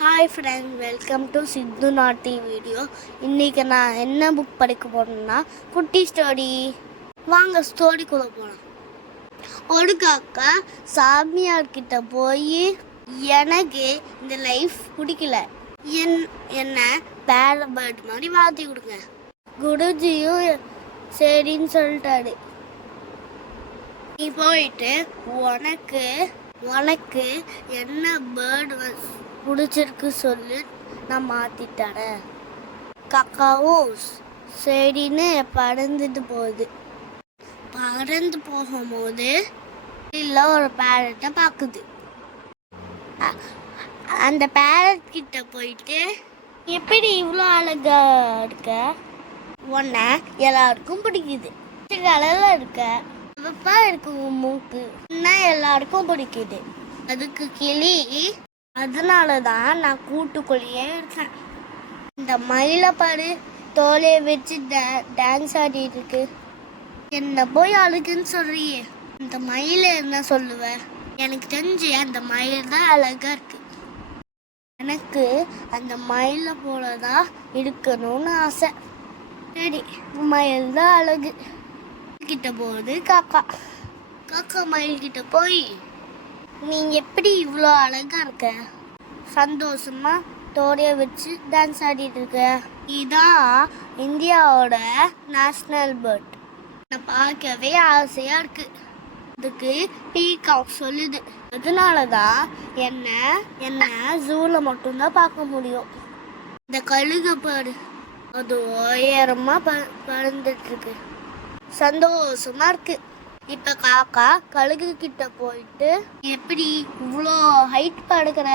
Hi friends, welcome to சித்து நாட்டி video. இன்றைக்கி நான் என்ன புக் படிக்க போனேன்னா குட்டி ஸ்டோரி. வாங்க ஸ்டோரிக்குள்ளே போகலாம். ஒரு காக்கா சாமியார்கிட்ட போய், எனக்கு இந்த லைஃப் பிடிக்கல, என்ன பேர்ட் மாதிரி மாற்றி கொடுங்க. குருஜியும் சரின்னு சொல்லிட்டாரு. நீ போயிட்டு உனக்கு என்ன பேர்டு பிடிச்சிருக்கு சொல்லு, நான் மாற்றிட்டேன். காக்காவும் சரின்னு பறந்துட்டு போகும்போது இல்லை ஒரு பேரட்டை பார்க்குது. அந்த பேரட் கிட்ட போயிட்டு, எப்படி இவ்வளோ அழகா இருக்க, உன்னை எல்லாருக்கும் பிடிக்குது, கலரில் இருக்க, வெப்பா இருக்கு உன் மூக்கு, எல்லாருக்கும் பிடிக்குது. அதுக்கு கிளி, அதனால தான் நான் கூட்டுக்குள்ளேயே இருக்கேன். இந்த மயிலை பாரு, தோலையை வச்சு டான்ஸ் ஆடிட்டு இருக்கு. என்ன போய் அழகுன்னு சொல்றியே, இந்த மயிலை என்ன சொல்லுவ? எனக்கு தெரிஞ்சு அந்த மயில் தான் அழகா இருக்கு. எனக்கு அந்த மயிலை போலதான் இருக்கணும்னு ஆசை. சரி, மயில் தான் அழகு. கிட்ட போகுது காக்கா மயில் கிட்ட போய், நீ எப்படி இவ்வளோ அழகா இருக்க, சந்தோஷமா தோடைய வச்சு டான்ஸ் ஆடிட்டு இருக்க, இதான் இந்தியாவோட நேஷ்னல் பேர்ட், நான் பார்க்கவே ஆசையா இருக்கு. அதுக்கு பீகாக் சொல்லுது, அதனாலதான் என்ன ஜூல மட்டும்தான் பார்க்க முடியும். இந்த கழுகு பாரு, அது உயரமா பறந்துட்டு இருக்கு, சந்தோஷமா இருக்கு. இப்ப காக்கா கழுகு கிட்ட போயிட்டு, எப்படி இவ்வளோ ஹைட் படுக்கிற,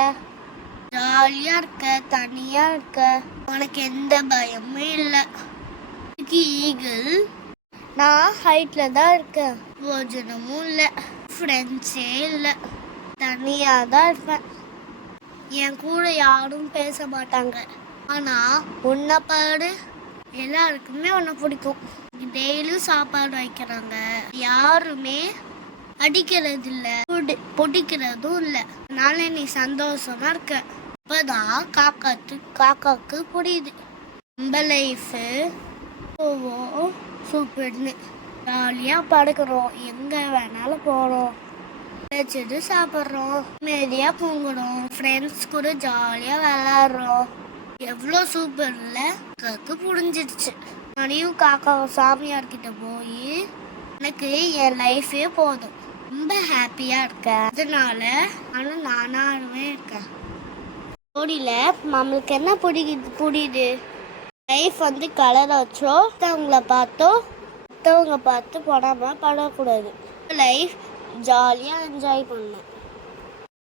ஜாலியா இருக்க, தனியா இருக்க, உனக்கு எந்த பயமும் இல்லை. ஈகிள், நான் ஹைட்ல தான் இருக்கேன், போஜனமும் இல்லை, ஃப்ரெண்ட்ஸே இல்லை, தனியா தான் இருப்பேன், என் கூட யாரும் பேச மாட்டாங்க. ஆனா உன்னை பாரு, எல்லாருக்குமே உன்னை பிடிக்கும், டெய்லியும் சாப்பாடு வைக்கிறாங்க, யாருமே அடிக்கிறது இல்லை, பொடிக்கிறதும் இல்லை, அதனால நீ சந்தோஷமா இருக்க. இப்பதான் காக்காக்கு புரியுது, நம்ம லைஃபு சூப்பர்னு, ஜாலியா படுக்கிறோம், எங்க வேணாலும் போறோம், வச்சுட்டு சாப்பிட்றோம், மேதியா தூங்குறோம், ஃப்ரெண்ட்ஸ் கூட ஜாலியா விளையாடுறோம், எவ்வளோ சூப்பர் இல்லை. காக்கு புரிஞ்சிடுச்சு. மணியும் காக்கா சாமியார்கிட்ட போய், எனக்கு என் லைஃபே போதும், ரொம்ப ஹாப்பியா இருக்கேன், அதனால நானாகவே இருக்கேன். ஸ்டோரியில் நம்மளுக்கு என்ன புரியுது, லைஃப் கலர் வச்சோ, மற்றவங்க பார்த்து படக்கூடாது, லைஃப் ஜாலியாக என்ஜாய் பண்ணணும்.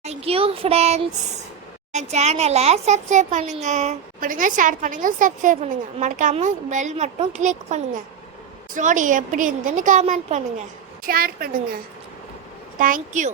Thank you friends. என் சேனலை சப்ஸ்கிரைப் பண்ணுங்க, ஷேர் பண்ணுங்க, சப்ஸ்கிரைப் பண்ணுங்க, மறக்காம பெல் மட்டும் கிளிக் பண்ணுங்க. ஸ்டோரி எப்படி இருந்துன்னு கமெண்ட் பண்ணுங்க, ஷேர் பண்ணுங்க. தேங்க்யூ.